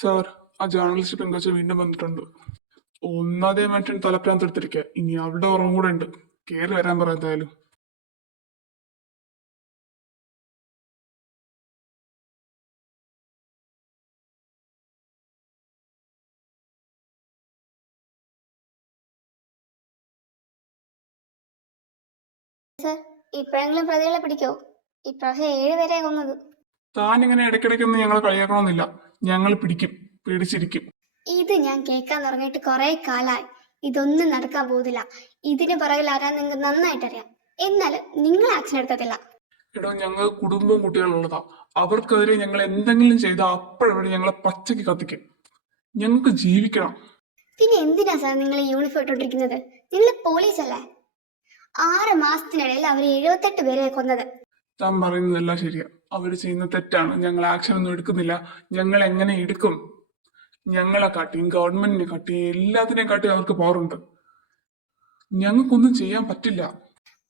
Sir, ആ journalist പെങ്കൊച്ച് വീണ്ടും വന്നിട്ടുണ്ട്. ഒന്നാതെ മനുഷ്യൻ തലപ്രാന്ത് എടുത്തിരിക്കുക. ഇനി അവളുടെ ഉറവും കൂടെ ഉണ്ട്. കേറി വരാൻ പറ എന്തായാലും. സർ, ഇപ്പോഴെങ്കിലും പ്രതികളെ പിടിക്കോ? ഇപ്രാവശ്യം 7 പേരെ കൊന്നത്. താൻ ഇങ്ങനെ ഇടയ്ക്കിടയ്ക്കൊന്നും ഞങ്ങളെ കളിയാക്കണമെന്നില്ല. ഞങ്ങൾ പിടിക്കും, പിടിച്ചിരിക്കും. ഇത് ഞാൻ കേൾക്കാൻ തുടങ്ങിയിട്ട് കുറെ കാലായി. ഇതൊന്നും നടക്കാൻ പോകുന്നില്ല. ഇതിന് പുറകിൽ ആരാ നിങ്ങൾക്ക് നന്നായിട്ടറിയാം. എന്നാലും നിങ്ങൾ ആക്ഷൻ എടുക്കത്തില്ല. എടോ, ഞങ്ങൾ കുടുംബവും കുട്ടികളുള്ളതാ. അവർക്കെതിരെ ഞങ്ങൾ എന്തെങ്കിലും ചെയ്താൽ അപ്പോഴവരെ ഞങ്ങളെ പച്ചയ്ക്ക് കത്തിക്കും. ഞങ്ങൾക്ക് ജീവിക്കണം. പിന്നെ എന്തിനാ സാർ നിങ്ങൾ യൂണിഫോം ഇട്ടോണ്ടിരിക്കുന്നത്? നിങ്ങൾ പോലീസ് അല്ലേ? 6 മാസത്തിനിടയിൽ അവർ 78 പേരെ കൊന്നത്. താൻ പറയുന്നതെല്ലാം ശരിയാ. അവർ ചെയ്യുന്ന തെറ്റാണ്. ഞങ്ങൾ ആക്ഷൻ ഒന്നും എടുക്കുന്നില്ല. ഞങ്ങൾ എങ്ങനെ എടുക്കും? ഞങ്ങളെ കാട്ടിയും ഗവൺമെന്റിനെ കാട്ടിയും എല്ലാത്തിനെയും കാട്ടിയും അവർക്ക് പവറുണ്ട്. ഞങ്ങൾക്കൊന്നും ചെയ്യാൻ പറ്റില്ല.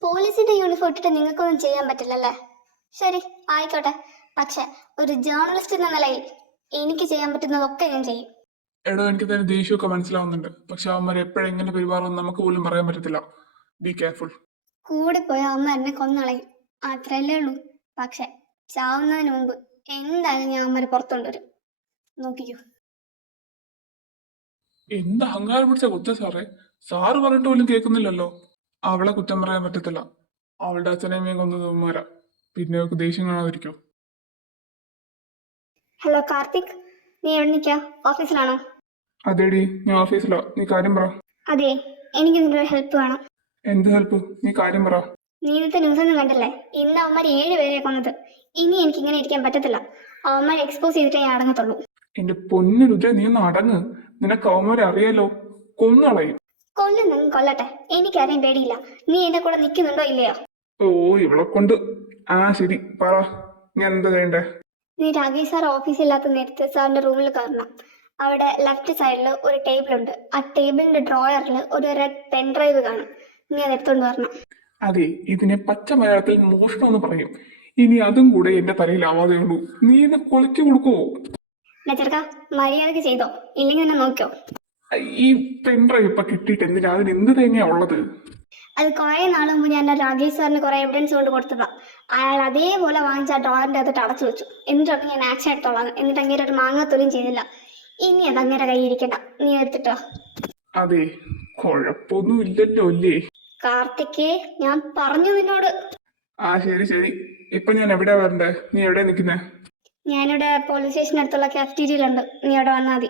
പോലീസിന്റെ യൂണിഫോം ഇട്ടിട്ട് നിങ്ങൾക്കൊന്നും ചെയ്യാൻ പറ്റില്ലല്ലേ? ശരി, ആയിക്കോട്ടെ. പക്ഷെ ഒരു ജേർണലിസ്റ്റ് എന്ന നിലയിൽ എനിക്ക് ചെയ്യാൻ പറ്റുന്നതൊക്കെ ഞാൻ ചെയ്യും. എടോ, എനിക്ക് തന്നെ ദേഷ്യമൊക്കെ മനസ്സിലാവുന്നുണ്ട്. പക്ഷെ അവന്മാർ എപ്പോഴെങ്ങനെ പെരുമാറുമെന്ന് നമുക്ക് പോലും പറയാൻ പറ്റത്തില്ല. Be careful. കൂടെ പോയ അമ്മ എന്നെ കൊന്നളയും, അത്രയല്ലേ ഉള്ളൂ. പക്ഷെ ചാവുന്നതിന് മുമ്പ് എന്തായാലും ഞാൻ അമ്മരെ പുറത്തുകൊണ്ടുവരും. നോക്കിക്കോ. എന്ത് അഹങ്കാരം പിടിച്ച കുറ്റം സാറേ. സാറ് പറഞ്ഞിട്ട് പോലും കേൾക്കുന്നില്ലല്ലോ. അവളെ കുറ്റം പറയാൻ പറ്റത്തില്ല. അവളുടെ അച്ഛനമ്മയും കൊന്നത് ഇവന്മാരാ. പിന്നെ അവൾക്ക് ദേഷ്യം കാണാതിരിക്കോ? ഹലോ കാർത്തിക്, നീ എവിടെ നിൽക്കാ? ഓഫീസിലാണോ? അതേടി, ഞാൻ ഓഫീസിലാ. നീ കാര്യം പറ. അതെ, എനിക്ക് നിന്റെ ഒരു ഹെൽപ്പ് വേണം. എന്ത് ഹെൽപ്പ്? നീ കാര്യം പറ. നീ ഇന്നത്തെ ന്യൂസ് ഒന്നും കണ്ടല്ലേ? ഇന്ന് അവന്മാർ 7 പേരെ കൊന്നത്. ഇനി എനിക്ക് ഇങ്ങനെ ഇരിക്കാൻ പറ്റത്തില്ല. അവന്മാർ എക്സ്പോസ് ചെയ്തിട്ടേ ഞാൻ അടങ്ങത്തുള്ളൂ. എന്റെ പൊന്നു രുദ്ര, നീ ഒന്ന് അടങ്ങ്. നിനക്ക് അവന്മാരെ അറിയാലോ. കൊന്നളയും. കൊല്ലുന്നെങ്കിൽ കൊല്ലട്ടെ, എനിക്കാരെയും പേടിയില്ല. നീ എന്റെ കൂടെ നിൽക്കുന്നുണ്ടോ ഇല്ലയോ? ഓ, ഇവളെ കൊണ്ട്. ആ ശരി, പറ. ഞാൻ എന്താ ചെയ്യണ്ടേ? നീ രാകേഷ് സാർ ഓഫീസില്ലാത്ത നേരത്ത് സാറിന്റെ റൂമിൽ കയറണം. അവിടെ ലെഫ്റ്റ് സൈഡിൽ ഒരു ടേബിൾ ഉണ്ട്. ആ ടേബിളിന്റെ ഡ്രോയറിൽ ഒരു റെഡ് പെൻ ഡ്രൈവ് കാണും. നീ അത് എടുത്തോണ്ട് വരണം. അതെ, ഇതിനെ പച്ച മലയാളത്തിൽ മോഷണം എന്ന് പറയും. ഇനി അതും കൂടെ എന്റെ തലയിലാവാതെ ഉള്ളൂ. നീ എന്നെ കൊലയ്ക്ക് കൊടുക്കുവോ? ചെറുക്ക, മര്യാദക്ക് ചെയ്തോ, ഇല്ലെങ്കിൽ തന്നെ നോക്കിയോ. ഈ പെൻഡ്രൈവ് ഇപ്പൊ കിട്ടിയിട്ട് എന്തിനാ? അതിന് എന്ത് തേങ്ങയാ ഉള്ളത്? അത് കുറെ നാൾ മുമ്പ് ഞാൻ രാകേഷ് സാറിന് കുറെ എവിഡൻസ് കൊണ്ട് കൊടുത്തതാ. അയാൾ അതേപോലെ വാങ്ങിച്ച ആ ഡ്രോയറിന്റെ അകത്തോട്ട് അടച്ചു വെച്ചു. എന്നിട്ടൊക്കെ ഞാൻ ആക്ഷൻ എടുത്തോളാം. എന്നിട്ട് അങ്ങേരെ ഒരു മാങ്ങാത്തൊലിയും ചെയ്തില്ല. ഇനി അത് അങ്ങേരെ കൈ ഇരിക്കണ്ട, നീ എടുത്തിട്ടോ. അതെ, കുഴപ്പമൊന്നും ഇല്ലല്ലോ അല്ലേ? കാർത്തികേ, ഞാൻ പറഞ്ഞു നിന്നോട്. ആ ശരി ശരി. ഇപ്പൊ ഞാൻ എവിടെയാ വരണ്ടേ? നീ എവിടെയാ നിക്കുന്നേ? ഞാനിവിടെ പോലീസ് സ്റ്റേഷനടുത്തുള്ള കാഫ്റ്റീരിയയിലുണ്ട്. നീ അവിടെ വന്നാൽ മതി.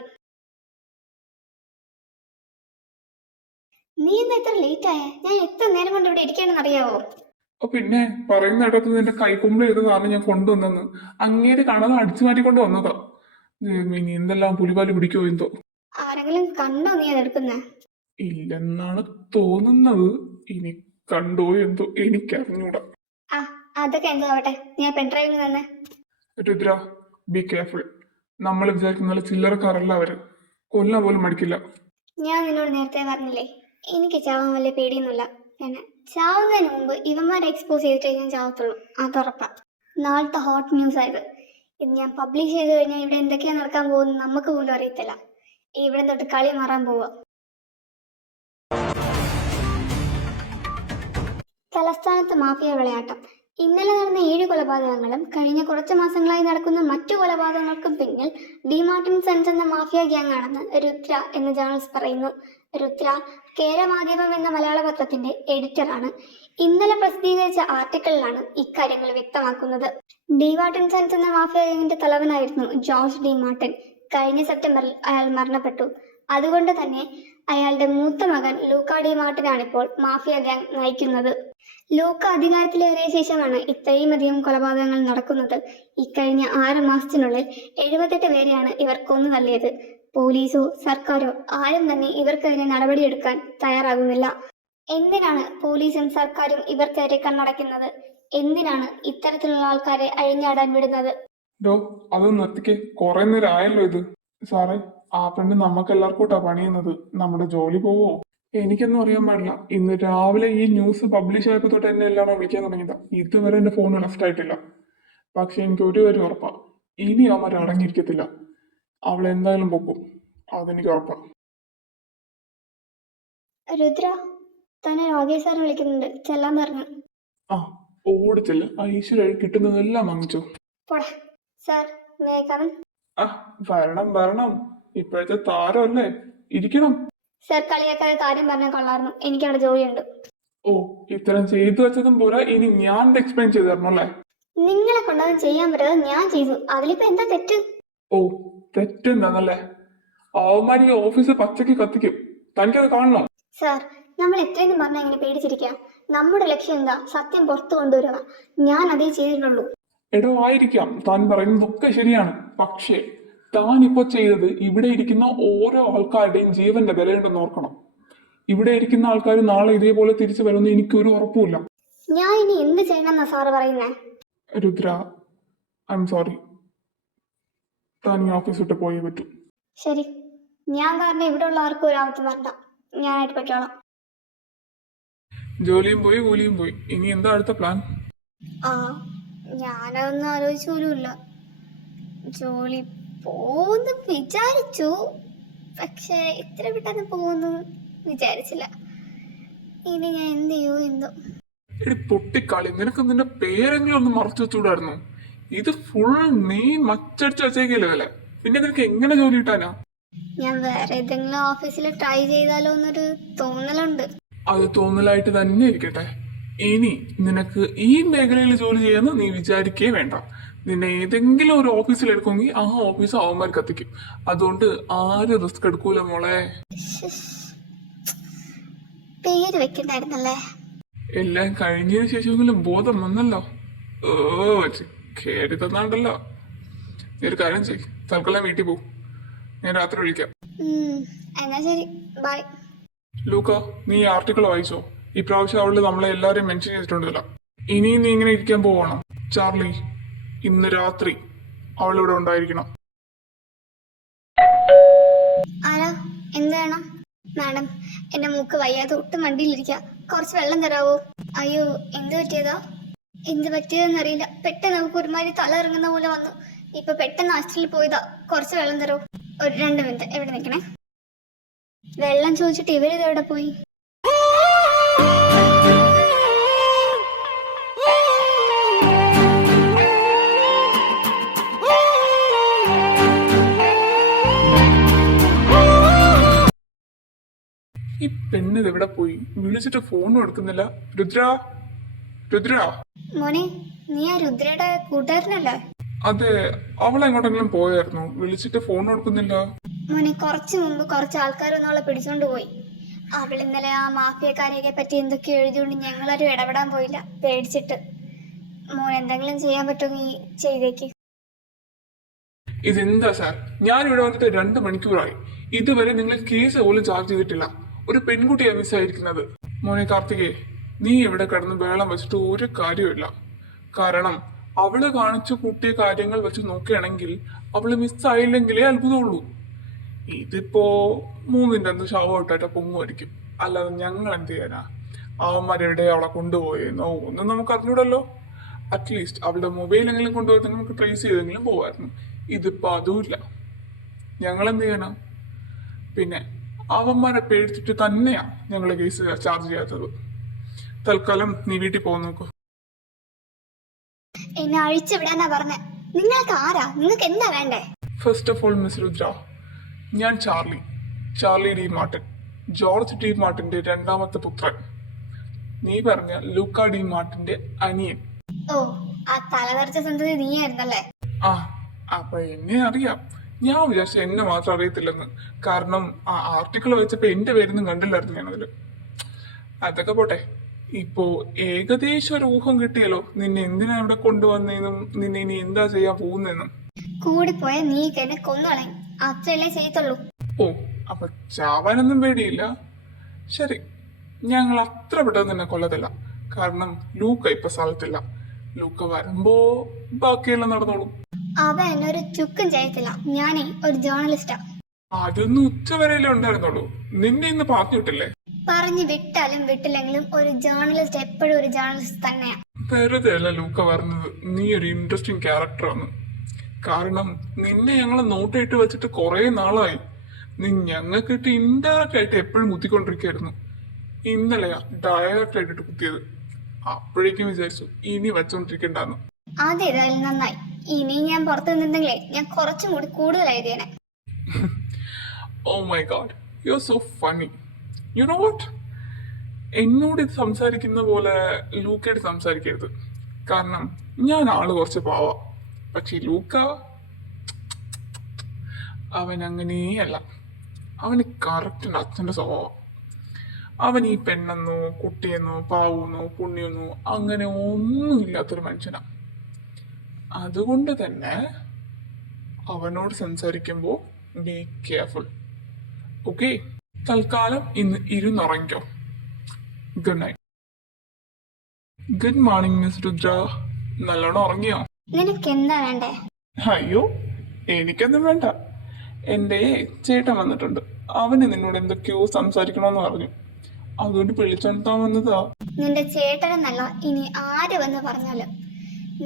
നീ എന്താ ഇത്ര ലേറ്റ് ആയേ? ഞാൻ എത്ര നേരം കൊണ്ട് ഇവിടെ ഇരിക്കണമെന്ന് അറിയാവോ? പിന്നെ പറയുന്ന ഇടത്ത് നിന്റെ കൈക്കൊമ്പ് ചെയ്തതാണ് ഞാൻ കൊണ്ടുവന്നെന്ന്. അങ്ങേര് കാണാതെ അടിച്ചു മാറ്റിക്കൊണ്ട് വന്നതാ. ഇനി എന്തെല്ലാം പുലിപാല് പിടിക്കോ എന്തോ. ആരെങ്കിലും കണ്ടോ നീ അത് എടുക്കുന്നേ? ഇല്ലെന്നാണ് തോന്നുന്നത്. ഇനി കണ്ടോ എന്തോ എനിക്കറിഞ്ഞൂടാ. ആ, അതൊക്കെ എന്തോ ആവട്ടെ. നീ ആ പെൻഡ്രൈവിൽ നിന്ന്. Rudra, be careful. നമ്മൾ വിചാരിക്കുന്ന ചില്ലറക്കാരല്ല അവര്. കൊല്ലാൻ പോലും മടിക്കില്ല. ഞാൻ നിന്നോട് നേരത്തെ പറഞ്ഞില്ലേ, എനിക്ക് ചാവാൻ വലിയ പേടിയൊന്നുമില്ല. പിന്നെ ചാവുന്നതിന് മുമ്പ് ഇവന്മാരെ എക്സ്പോസ് ചെയ്തിട്ടേ ഞാൻ ചാവത്തുള്ളൂ, അതുറപ്പാ. നാളത്തെ ഹോട്ട് ന്യൂസ് ആയത്. ഇത് ഞാൻ പബ്ലിഷ് ചെയ്ത് കഴിഞ്ഞാൽ ഇവിടെ എന്തൊക്കെയാ നടക്കാൻ പോകുന്നത് നമുക്ക് പോലും അറിയത്തില്ല. ഇവിടെ തൊട്ട് കളി മാറാൻ പോവുക. തലസ്ഥാനത്ത് മാഫിയ വിളയാട്ടം. ഇന്നലെ നടന്ന 7 കൊലപാതകങ്ങളും കഴിഞ്ഞ കുറച്ച് മാസങ്ങളായി നടക്കുന്ന മറ്റു കൊലപാതകങ്ങൾക്കും പിന്നിൽ ഡിമാർട്ടിൻ സൺസ് എന്ന മാഫിയ ഗ്യാങ് ആണെന്ന് രുദ്ര എന്ന ജേർണലിസ്റ്റ് പറയുന്നു. രുദ്ര കേരമാധ്യമം എന്ന മലയാള പത്രത്തിന്റെ എഡിറ്ററാണ്. ഇന്നലെ പ്രസിദ്ധീകരിച്ച ആർട്ടിക്കിളിലാണ് ഇക്കാര്യങ്ങൾ വ്യക്തമാക്കുന്നത്. ഡിമാർട്ടിൻ സൺസ് എന്ന മാഫിയ ഗ്യാങ്ങിന്റെ തലവനായിരുന്നു ജോർജ് ഡിമാർട്ടിൻ. കഴിഞ്ഞ സെപ്റ്റംബറിൽ അയാൾ മരണപ്പെട്ടു. അതുകൊണ്ട് തന്നെ അയാളുടെ മൂത്ത മകൻ ലൂക്ക ഡിമാർട്ടിനാണിപ്പോൾ മാഫിയ ഗ്യാങ് നയിക്കുന്നത്. ലൂക്ക അധികാരത്തിലേറിയ ശേഷമാണ് ഇത്രയുമധികം കൊലപാതകങ്ങൾ നടക്കുന്നത്. ഇക്കഴിഞ്ഞ 6 മാസത്തിനുള്ളിൽ 78 പേരെയാണ് ഇവർ കൊന്നു തള്ളിയത്. പോലീസോ സർക്കാരോ ആരും തന്നെ ഇവർക്കെതിരെ നടപടിയെടുക്കാൻ തയ്യാറാകുന്നില്ല. എന്തിനാണ് പോലീസും സർക്കാരും ഇവർക്കെതിരെ കണ്ണടയ്ക്കുന്നത്? എന്തിനാണ് ഇത്തരത്തിലുള്ള ആൾക്കാരെ അഴിഞ്ഞാടാൻ വിടുന്നത്? അത് നിർത്തിക്കേ. കുറെ നേരം ആയല്ലോ ഇത്. സാറേ, ആ പെണ്ണ് നമുക്ക് എല്ലാവർക്കൂട്ടാ പണിയുന്നത്. നമ്മുടെ ജോലി പോവോ? എനിക്കൊന്നും അറിയാൻ പാടില്ല. ഇന്ന് രാവിലെ ഈ ന്യൂസ് പബ്ലിഷ് ആയപ്പോ തൊട്ട് എന്നെ എല്ലാവരും വിളിക്കാൻ തുടങ്ങിയതാ. ഇതുവരെ എന്റെ ഫോൺ ലെഫ്റ്റ് ആയിട്ടില്ല. പക്ഷെ എനിക്ക് ഒരു കാര്യം ഉറപ്പാ, ഇനി അവന്മാർ അടങ്ങിയിരിക്കത്തില്ല. അവൾ എന്തായാലും പൊക്കും, അതെനിക്ക് ഉറപ്പാണ്. രുദ്ര, തന്നെ രാകേഷ് സാർ വിളിക്കുന്നുണ്ട്, ചെല്ലാൻ പറഞ്ഞു. ആ, ഓടിച്ചല്ല, ഐശ്വര്യ കിട്ടുന്നതെല്ലാം വാങ്ങിച്ചോ. പോടാ സാർ, മേക്കവൻ. ആ, വരണം വരണം, ഇപ്പോഴത്തെ താരമല്ലേ, ഇരിക്കണം. സാർ കളിയാക്കാതെ കാര്യം പറഞ്ഞാൽ കൊള്ളായിരുന്നു, എനിക്ക് അവിടെ ജോലിയുണ്ട്. ഓ, ഇത്തരം ചെയ്തു വെച്ചതും പോരാ, ഇനി ഞാൻ എക്സ്പ്ലെയിൻ ചെയ്തു തരണം അല്ലേ? നിങ്ങളെ കൊണ്ടത് ചെയ്യാൻ പറ്റാതെ ഞാൻ ചെയ്തു, അതിലിപ്പോ എന്താ തെറ്റ്? ഓ, തെറ്റെന്താന്നല്ലേ? അവന്മാർ ഈ ഓഫീസ് പച്ചക്ക് കത്തിക്കും, തനിക്കത് കാണണോ? സാർ, നമ്മൾ എത്രയെന്ന് പറഞ്ഞാൽ ഇങ്ങനെ പേടിച്ചിരിക്കുക? നമ്മുടെ ലക്ഷ്യം എന്താ? സത്യം പുറത്തു കൊണ്ടുവരിക. ഞാൻ അതേ ചെയ്തിട്ടുള്ളൂ. എടോ, ആയിരിക്കാം താൻ പറയുന്നതൊക്കെ ശരിയാണ്, പക്ഷേ താൻ ഇപ്പൊ ചെയ്തത് ഇവിടെ ഇരിക്കുന്ന ഓരോ ആൾക്കാരുടെയും ജീവന്റെ വിലയുണ്ടെന്ന് ഓർക്കണം. ഇവിടെ ഇരിക്കുന്ന ആൾക്കാർ നാളെ ഇതേപോലെ തിരിച്ചു വരുമെന്ന് എനിക്കൊരു ഉറപ്പുമില്ല. ഞാൻ ഇനി എന്ത് ചെയ്യണമെന്നാ സാറ് പറയുന്നേ? രുദ്ര, ഐ എം സോറി, താൻ ഈ ഓഫീസ് വിട്ട് പോയേ പറ്റൂ. ശരി, ഞാൻ കാരണം ഇവിടെ ഉള്ള ആർക്കും ഒരു ആപത്ത് വരണ്ട. ഞാനായിട്ട് പൊയ്ക്കോളാം. ജോലിയും പോയി, കൂലിയും പോയി, ഇനി എന്താ അടുത്ത പ്ലാൻ? ആ, ഞാനതൊന്നും ആലോചിച്ചു പോലുമില്ല. ജോലി പോകുന്നു വിചാരിച്ചു, പക്ഷെ ഇത്ര പെട്ടെന്ന് പോകുന്നു വിചാരിച്ചില്ല. ഇനി ഞാൻ എന്ത് ചെയ്യൂ എന്തോ. എടി പൊട്ടിക്കാളി, നിനക്ക് നിന്റെ പേരെങ്കിലും ഒന്ന് മറച്ചു വെച്ചുകൂടായിരുന്നു? ഇത് ഫുൾ നീ മച്ചടിച്ച് വെച്ചേക്കല്ലേ വില, പിന്നെ നിനക്ക് എങ്ങനെ ജോലി കിട്ടാനാ? ഞാൻ വേറെ ഏതെങ്കിലും ഓഫീസിൽ ട്രൈ ചെയ്താലോ എന്നൊരു തോന്നലുണ്ട്. അത് തോന്നലായിട്ട് തന്നെ ഇരിക്കട്ടെ. ഇനി നിനക്ക് ഈ മേഖലയിൽ ജോലി ചെയ്യാന്ന് നീ വിചാരിക്കേ വേണ്ട. നിന്നെ ഏതെങ്കിലും ഒരു ഓഫീസിൽ എടുക്കുമെങ്കിൽ ആ ഓഫീസ് അവന്മാർ കത്തിക്കും. അതുകൊണ്ട് ആരും റിസ്ക് എടുക്കൂല മോളെ. പേര് വെക്കണ്ടായിരുന്നല്ലേ? എല്ലാം കഴിഞ്ഞതിന് ശേഷമെങ്കിലും ബോധം വന്നല്ലോ. ഓ, കേറി തന്നാണ്ടല്ലോ. നീ ഒരു കാര്യം ചെയ്യ്, തൽക്കാലം വീട്ടിൽ പോകും, ഞാൻ രാത്രി വിളിക്കാം. എന്നാ ശരി, ബൈ. ലൂക്ക, നീ ഈ ആർട്ടിക്കിൾ വായിച്ചോ? ഇപ്രാവശ്യം അവള് നമ്മളെ എല്ലാവരെയും മെൻഷൻ ചെയ്തിട്ടുണ്ടല്ലോ. ഇനിയും നീ ഇങ്ങനെ ഇരിക്കാൻ പോവാണോ? ചാർലി, ഇന്ന് രാത്രി അവളിവിടെ ഉണ്ടായിരിക്കണം. ആരാ? എന്ത് വേണം? മാഡം, എന്റെ മൂക്ക് വയ്യാതെ ഒട്ടും വണ്ടിയിലിരിക്ക, കുറച്ച് വെള്ളം തരാവോ? അയ്യോ, എന്ത് പറ്റിയതാ? എന്ത് പറ്റിയതെന്നറിയില്ല, പെട്ടെന്ന് നമുക്ക് ഒരുമാതിരി തല ഇറങ്ങുന്ന പോലെ വന്നു. ഇപ്പൊ പെട്ടെന്ന് ആശുപത്രിയിൽ പോയതാ, കുറച്ച് വെള്ളം തരോ? ഒരു 2 മിനിറ്റ് എവിടെ നിൽക്കണേ. വെള്ളം ചോദിച്ചിട്ട് ഇവരിത് എവിടെ പോയി? ഈ പെണ്ണ് എവിടെ പോയി? വിളിച്ചിട്ട് ഫോണും എടുക്കുന്നില്ല. രുദ്ര, രുദ്ര. മോനെ, നീ ആ രുദ്രയുടെ കൂട്ടുകാരനല്ലേ? അതെ, അവൾ എങ്ങോട്ടെങ്കിലും പോയായിരുന്നു, വിളിച്ചിട്ട് ഫോൺ എടുക്കുന്നില്ല. മോനെ, കുറച്ചു മുമ്പ് കുറച്ച് ആൾക്കാരൊന്നും അവളെ പിടിച്ചോണ്ട് പോയി. അവൾ ഇന്നലെ ആ മാഫിയക്കാരെയൊക്കെ പറ്റി എന്തൊക്കെയോ എഴുതിയോണ്ട് ഞങ്ങളാരും ഇടപെടാൻ പോയില്ല, പേടിച്ചിട്ട്. മോൻ എന്തെങ്കിലും ചെയ്യാൻ പറ്റുമെങ്കിൽ ചെയ്തേക്ക്. ഇതെന്താ സാർ, ഞാൻ ഇവിടെ വന്നിട്ട് 2 മണിക്കൂറായി, ഇതുവരെ നിങ്ങൾ കേസ് പോലും ചാർജ് ചെയ്തിട്ടില്ല. ഒരു പെൺകുട്ടിയെ മിസ്സായിരിക്കുന്നത്. മോനെ കാർത്തികേ, നീ ഇവിടെ കിടന്ന് വേളം വെച്ചിട്ട് ഒരു കാര്യമില്ല. കാരണം അവള് കാണിച്ചു കൂട്ടിയ കാര്യങ്ങൾ വെച്ച് നോക്കുകയാണെങ്കിൽ അവള് മിസ്സായില്ലെങ്കിലേ അത്ഭുതമുള്ളൂ. ഇതിപ്പോ 3ന്റെ അന്ന് ശവമായിട്ടായിട്ട് പൊങ്ങുമായിരിക്കും, അല്ലാതെ ഞങ്ങൾ എന്ത് ചെയ്യാനാ? അവന്മാരെവിടെ അവളെ കൊണ്ടുപോയെന്നോ ഒന്നും നമുക്ക് അറിഞ്ഞൂടല്ലോ. അറ്റ്ലീസ്റ്റ് അവളുടെ മൊബൈലെങ്കിലും കൊണ്ടുപോയി നമുക്ക് ട്രേസ് ചെയ്തെങ്കിലും പോവായിരുന്നു. ഇതിപ്പോ അതുമില്ല, ഞങ്ങൾ എന്ത് ചെയ്യാനാ? പിന്നെ അവന്മാരെ പേടിച്ചിട്ട് തന്നെയാ ഞങ്ങൾ കേസ് ചാർജ് ചെയ്യാത്തത്. തൽക്കാലം നീ വീട്ടിൽ പോകാൻ നോക്കൂ. എന്നെ അഴിച്ചുവിടാനാ പറഞ്ഞേ. നിങ്ങൾക്ക് ആരാ? നിങ്ങൾക്ക് എന്താ വേണ്ടേ? First of all miss Rudra, ഞാൻ Charlie, Charlie De Martin, George De മാർട്ടിന്റെ 2ാമത്തെ പുത്രൻ. നീ പറഞ്ഞ ലൂക്ക ഡി മാർട്ടിന്റെ അനിയൻ. ഓ, ആ തലതെറിച്ച സന്തതി നീയായിരുന്നല്ലേ? ആ, അപ്പൊ എന്നെ അറിയാം. ഞാൻ വിചാരിച്ചു എന്നെ മാത്രം അറിയത്തില്ലെന്ന്. കാരണം ആ ആർട്ടിക്കിൾ വെച്ചപ്പോ എന്റെ പേരൊന്നും കണ്ടില്ലായിരുന്നു ഞാനതില്. അതൊക്കെ പോട്ടെ, ഇപ്പോ ഏകദേശം ഒരു ഊഹം കിട്ടിയല്ലോ നിന്നെ എന്തിനാ ഇവിടെ കൊണ്ടുവന്നതെന്നും നിന്നെ ഇനി എന്താ ചെയ്യാൻ പോകുന്നതെന്നും. കൂടിപ്പോയ നീ എന്നെ കൊന്നുകളയും, അത്രയല്ലേ ചെയ്യത്തുള്ളൂ. ഓ, അപ്പൊ ചാവാനൊന്നും പേടിയില്ല. ശരി, ഞങ്ങൾ അത്ര പെട്ടെന്ന് തന്നെ കൊല്ലത്തില്ല. കാരണം ലൂക്ക ഇപ്പൊ സ്ഥലത്തില്ല. ലൂക്ക വരുമ്പോ ബാക്കിയെല്ലാം നടന്നോളും. അവ എന്നൊരു ചുക്കും ചെയ്യത്തില്ല. ഞാനേ ഒരു ജേർണലിസ്റ്റാ. അതൊന്നും ഉച്ചവരെയല്ലേ ഉണ്ടായിരുന്നുള്ളൂ, നിന്നെ ഇന്ന് പറഞ്ഞു വിട്ടില്ലേ? പറഞ്ഞു വിട്ടാലും വിട്ടില്ലെങ്കിലും ഒരു ജേർണലിസ്റ്റ് എപ്പോഴും ഒരു ജേർണലിസ്റ്റ് തന്നെയാ. വെറുതെ അല്ല ലൂക്ക പറഞ്ഞത്, നീ ഒരു ഇൻട്രസ്റ്റിംഗ് ക്യാരക്ടറാണ്. കാരണം നിന്നെ ഞങ്ങൾ നോട്ടിട്ട് വെച്ചിട്ട് കുറെ നാളായി. നീ ഞങ്ങൾക്കിട്ട് ഇൻഡയറക്റ്റ് ആയിട്ട് എപ്പോഴും കുത്തിക്കൊണ്ടിരിക്കുകയായിരുന്നു. ഇന്നലെയാ ഡയറക്റ്റ് ആയിട്ട് കുത്തിയത്. അപ്പോഴേക്കും വിചാരിച്ചു ഇനി വെച്ചോണ്ടിരിക്കണ്ടെന്ന്. അതേതായാലും നന്നായി. ഇനി ഞാൻ പുറത്തു നിന്നെങ്കിലേ ഞാൻ കുറച്ചും കൂടി കൂടുതൽ എഴുതിയേനെ. Oh my god, you're so funny. You know what? എന്നോട് ഇത് സംസാരിക്കുന്ന പോലെ ലൂക്കയോട് സംസാരിക്കരുത്. കാരണം ഞാൻ ആള് കുറച്ച് പാവാ. പക്ഷെ ലൂക്ക അവൻ അങ്ങനെയല്ല. അവന് കറക്റ്റ് അച്ഛൻ്റെ സ്വഭാവം. അവൻ ഈ പെണ്ണെന്നോ കുട്ടിയെന്നോ പാവെന്നോ പുണ്യെന്നോ അങ്ങനെ ഒന്നുമില്ലാത്തൊരു മനുഷ്യനാ. അതുകൊണ്ട് തന്നെ അവനോട് സംസാരിക്കുമ്പോൾ ബി കെയർഫുൾ. ഓക്കെ, തൽക്കാലം ഇന്ന് ഇരുന്നുറങ്ങിക്കോ. Good night. Good morning miss Rudra. നല്ലോണം ഉറങ്ങിയോ? നിനക്ക് എന്താ വേണ്ടേ? അയ്യോ, എനിക്കൊന്നും വേണ്ട. എൻ്റെ ചേട്ടൻ വന്നിട്ടുണ്ട്. അവന് നിന്നോട് എന്തൊക്കെയോ സംസാരിക്കണമെന്ന് പറഞ്ഞു. അതുകൊണ്ട് വിളിച്ചോണ്ടാൻ വന്നതാ. നിന്റെ ചേട്ടനെന്നല്ല, ഇനി ആര് വന്ന് പറഞ്ഞാലും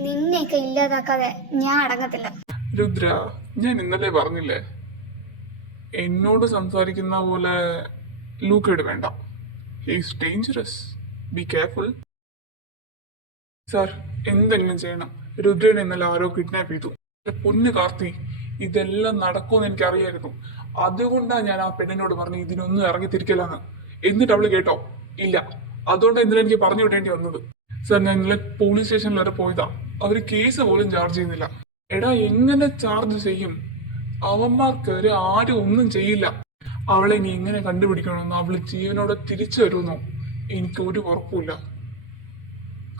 നിന്നെയൊക്കെ ഇല്ലാതാക്കാതെ ഞാൻ അടങ്ങത്തില്ല. രുദ്ര, ഞാൻ ഇന്നലെ പറഞ്ഞില്ലേ, എന്നോട് സംസാരിക്കുന്ന പോലെ ലൂക്കയോട് വേണ്ട. He's dangerous. Be careful. Sir, എന്തെങ്കിലും ചെയ്യണം. രുദ്രനെ ഇന്നലെ ആരോ കിഡ്നാപ്പ് ചെയ്തു. എന്റെ പൊന്ന് കാർത്തി, ഇതെല്ലാം നടക്കുമെന്ന് എനിക്കറിയായിരുന്നു. അതുകൊണ്ടാണ് ഞാൻ ആ പെണ്ണിനോട് പറഞ്ഞു ഇതിനൊന്നും ഇറങ്ങി തിരിക്കലാന്ന്. എന്നിട്ട് അവള് കേട്ടോ? ഇല്ല. അതുകൊണ്ടാണ് ഇന്നലെ എനിക്ക് പറഞ്ഞു വിടേണ്ടി വന്നത്. സാർ, ഞാൻ ഇന്നലെ പോലീസ് സ്റ്റേഷനിൽ വരെ പോയതാ. അവര് കേസ് പോലും ചാർജ് ചെയ്യുന്നില്ല. എടാ, എങ്ങനെ ചാർജ് ചെയ്യും? അവന്മാർക്ക് ആരും ഒന്നും ചെയ്യില്ല. അവളെ ഇനി എങ്ങനെ കണ്ടുപിടിക്കണമെന്നോ അവള് ജീവനോടെ തിരിച്ചു വരുമെന്നോ എനിക്ക് ഒരു ഉറപ്പുമില്ല.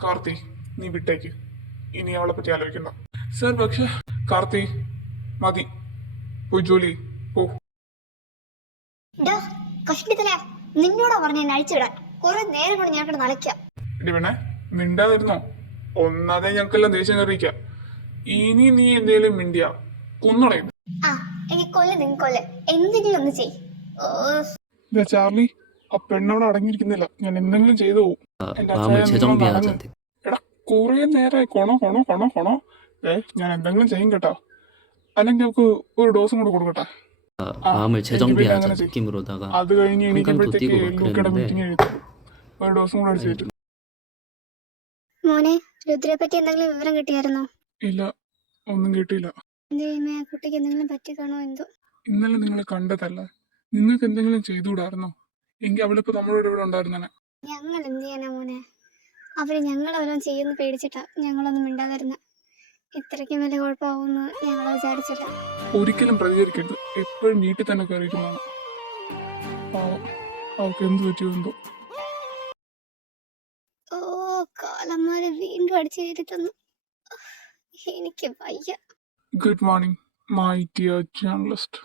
കാർത്തി, നീ വിട്ടേക്ക്. ഇനി അവളെ പറ്റി ആലോചിക്കണ്ട. സാർ, പക്ഷെ കാർത്തി മതി, പോയി ജോലി പോ. കഷ്ടിത്തല, നിന്നോടാ പറഞ്ഞ എന്നെ അഴിച്ചുവിടാൻ. കുറെ നേരം കൊണ്ട് ഞാൻ നലയ്ക്കാം. എടി വേണേ, മിണ്ടാതിരുന്നോ? ഒന്നാതെ ഞങ്ങൾക്കെല്ലാം ദേഷ്യം കയറിയിക്കാം. ഇനി നീ എന്തേലും മിണ്ടിയ കൊന്നുളയും. ആ, എനിക്ക് കൊല്ല്, നിങ്ങൾ കൊല്ല്, എന്തെങ്കിലും ഒന്ന് ചെയ്. ചാർലി, ആ പെണ്ണവിടെ അടങ്ങിയിരിക്കുന്നില്ല. ഞാൻ എന്തെങ്കിലും ചെയ്തു പോകും. 마음을 재정비해야 하는데. എടാ, കുറെ നേരമായി കൊണോ കൊണോ കൊണോ കൊണോ. ഞാൻ എന്തെങ്കിലും ചെയ്യും കേട്ടോ. അല്ലെങ്കിൽ നമുക്ക് ഒരു ഡോസും കൂടെ കൊടുക്കട്ടെ. 마음을 재정비하자 느낌으로다가 അത് കഴിഞ്ഞ് 한강도 എണീക്കുമ്പോഴത്തേക്ക് 뛰고 막 ലൂക്കയുടെ 그랬는데 മീറ്റിംഗ് എഴുതും. ഒരു ഡോസും കൂടെ അടിച്ചിട്ട്. മോനെ, രുദ്രയെ പറ്റി എന്തെങ്കിലും വിവരം കിട്ടിയായിരുന്നോ? ഇല്ല, ഒന്നും കിട്ടിയില്ല. ദൈവമേ, ആ കുട്ടിക്ക് എന്തെങ്കിലും പറ്റിക്കാണോ എന്തോ. ഇന്നലെ നിങ്ങൾ കണ്ടതല്ല. നിങ്ങൾക്ക് എന്തെങ്കിലും ചെയ്തുകൂടായിരുന്നോ? എങ്കിൽ അവളിപ്പോ നമ്മളോട് ഇവിടെ ഉണ്ടായിരുന്നെ. ഞങ്ങൾ എന്ത് ചെയ്യാനാ മോനെ? അവര് ഞങ്ങളെല്ലാം ചെയ്യുന്ന പേടിച്ചിട്ടാ ഞങ്ങളൊന്നും മിണ്ടാതിരുന്ന. ഇത്രയ്ക്കും വലിയ കുഴപ്പമാവുമെന്ന് ഞങ്ങൾ വിചാരിച്ചില്ല. ഒരിക്കലും പ്രതികരിക്കരുത്. എപ്പോഴും വീട്ടിൽ തന്നെ കയറിയിരിക്കുന്നതാണ്. അവൾക്ക് എന്ത് പറ്റിയോ എന്തോ. ഓ, കാലന്മാര് വീണ്ടും അടിച്ചു തന്നു. എനിക്ക് വയ്യ. Good morning my dear journalist.